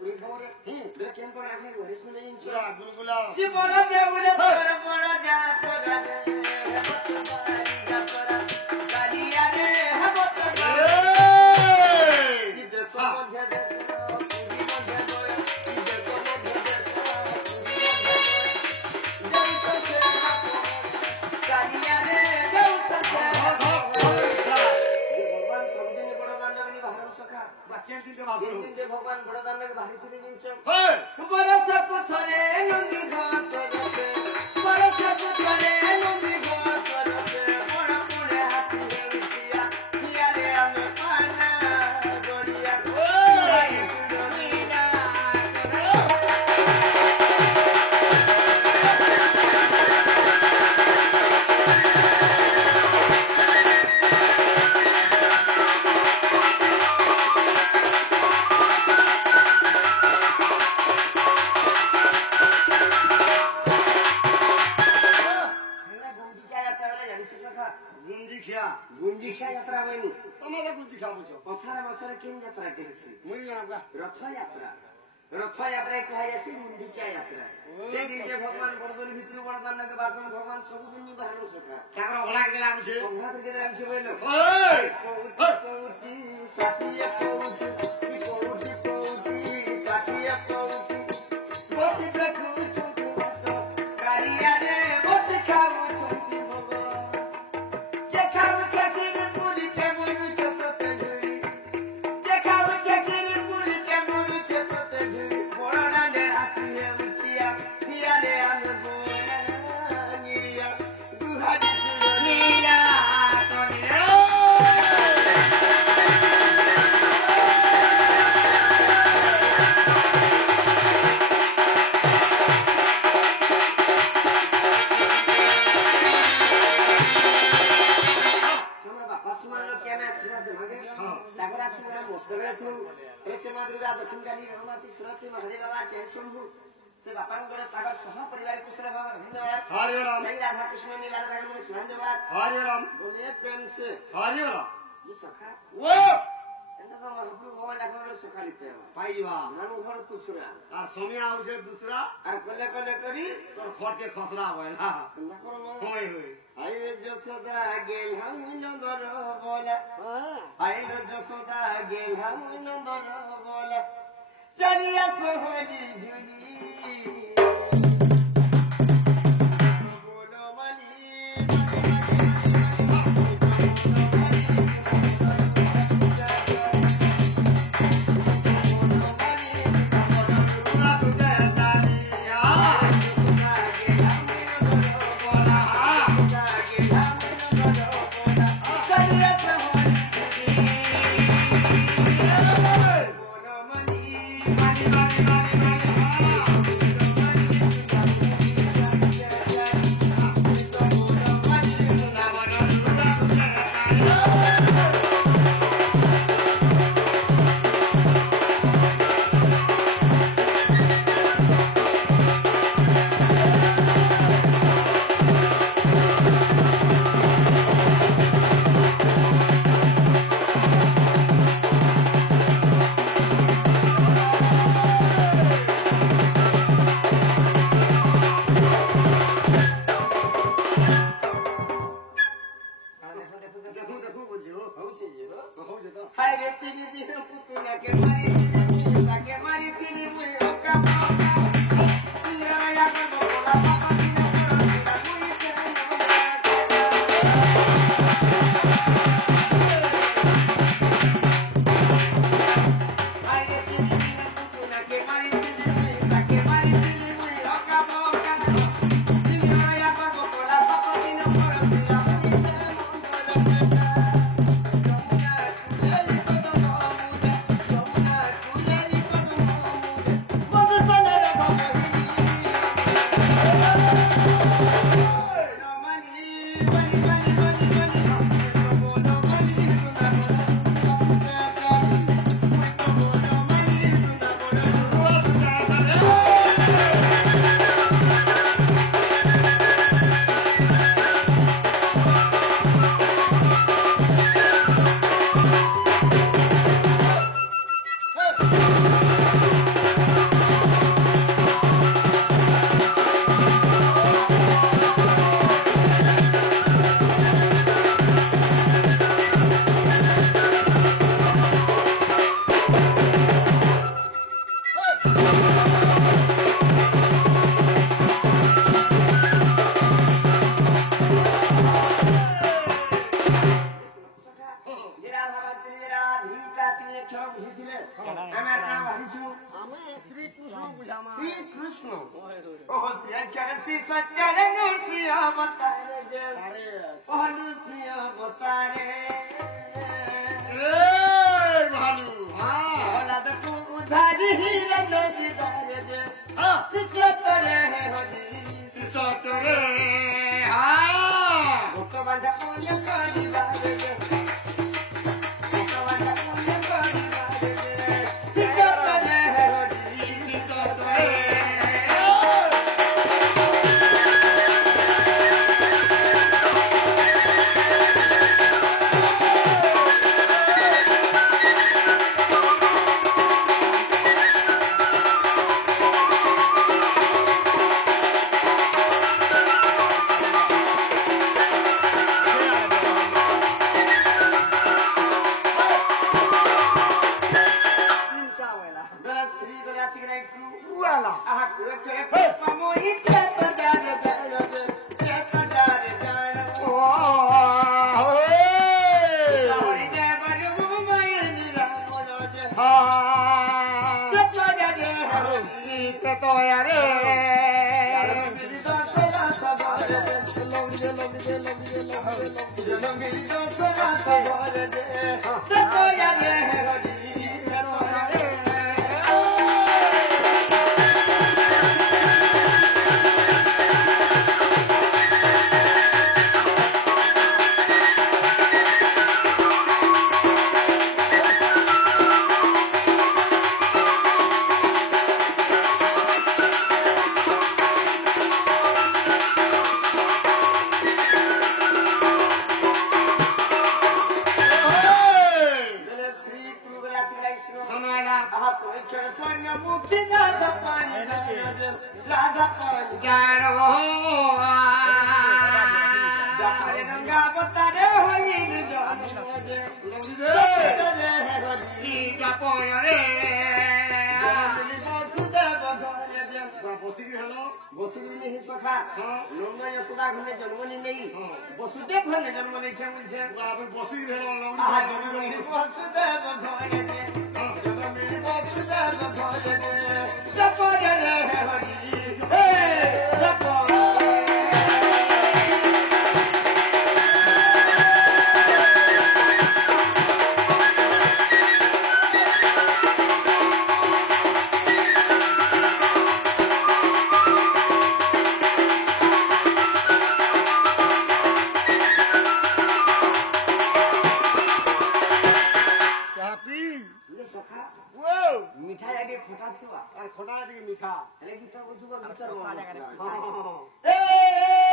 ପୁରୀ ଖବର କେମିତି କଣ ଆମେ ଘରେ ଶୁଣି ଗୁଲଗୁଲା ଜୀବନ ଦେଉଲେ ତୋର ବଡ଼ ଯାତରା ଯାତରା କାଲିଆରେ ହେବ ତ ଦେଶ ମଧ୍ୟ ଦେଶ ପୁରୀ ମଧ୍ୟ ଦେଶ କାଲିଆରେ ଦେଉଛ ଭଗବାନ ସବୁଦିନ ବଡ଼ ଦାଣ୍ଡରେ ବାହାର ସଖା ଭଗବାନ ବଡ଼ ଦାଣ୍ଡରେ ବାହାରିଥିଲେ ଜିନିଷ ବରସକୁ ଥରେ ନନ୍ଦୀ ଘାସ ରଖେ ବରସକୁ ଥରେ ନନ୍ଦୀ ଘାସ ରଖେ ବଡ଼ ପୁଣି ହାସି ହେଉଥିଆ ହିଆରେ ଆମେ ପାନା ଗଡ଼ିଆ गुंजिखिया यात्रा होइनी तमादा गुंजिखिया बुझो असारा मसारा केन यात्रा केसी मुई जानबा रथ यात्रा कहैसी गुंजिखिया यात्रा से दिन के भगवान बड़दरी भितर बड़दान के बासन भगवान सब दिन बाहर सका काकर ओला के लाग छे ओला के लाग छे बोलो ओए कोउटी साथिया कोउटी साथिया कोउटी बस देखू छुटी कालिया रे बस खाऊ छुटी दक्षिण काली रघुनाथी सुरती महादेव बाबा जय शंभु से बापांगड़ तागर सह परिवार कुशल बाबा धन्यवाद हरि राम सही राधा कृष्ण नीला राधा में धन्यवाद हरि राम बोले प्रेम से हरि राम ये सखा वो एंदा तो महाप्रभु भगवान डाकरो सखा लिपे पाईवा नानु घर कुसुरा आ सोमिया आउ छे दूसरा और कले कले करी तोर खोट के खसरा होइला कंदा करो होय होय आई जसोदा गेल हम नंदर बोला आई जसोदा गेल हम नंदर बोला चरिया सोहली झुली बोलो मनी श्री कृष्ण ओह श्री अक्षर सत्य नृसिंह अवतार जे ओह नृसिंह अवतार ए भालू हां औलाद को उधारी हीरा नदीदार जे शिष्य तोरे है हरि शिष्य तोरे हां भक्त बांधा पुण्य करिबार जे भक्त बांधा पुण्य करिबार जे शिष्य तोरे है हरि शिष्य तोरे वसुदेव ने जन्म नहीं छे मुझे बसी भेल वसुदेव भगवान जे जन्म मिली वसुदेव भगवान जे जपड़ रे हरि हे जपड़ मिठाई आगे खोटा थिवा खोटा मीठा लेकिन तो बुझुआ भीतर ए